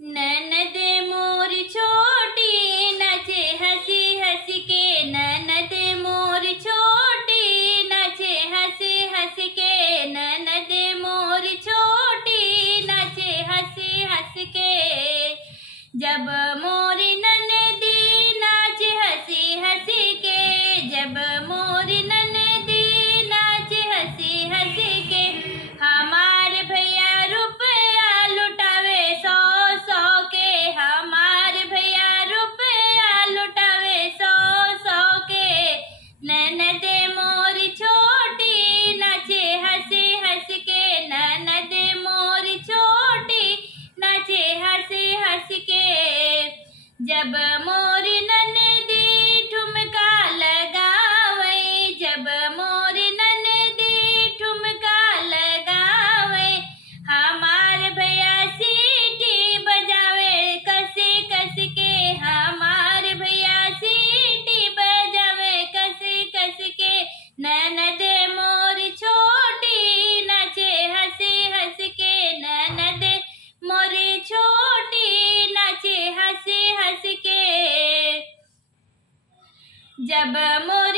ननद मोर छोटी नाचे हंसी हंस के, ननद मोर छोटी नाचे हंसी हंस के, ननद मोर छोटी नाचे हंसी हंस के। जब मोर ननदी नाचे हंसी हंसी के, जब मोर ननदी नाचे हंसी हंसी के, हमार भैया रुपया लुटावे सौ सौ के, हमार भैया रुपया लुटावे सौ सौ के। ननद मोर छोटी नाचे हंसी हंस के, ननद मोर छोटी नाचे हंसी हंस के। जब मोर ननदी ठुमका लगावे, जब मोर ननदी ठुमका लगावे, हमार भैया सीटी बजावे कस कस के, हमार भैया सीटी बजावे कस कस के। ननद मोर छोटी नाचे हंसी हंस के, ननद मोर छोटी नाचे हंसी हंस के। जब मोर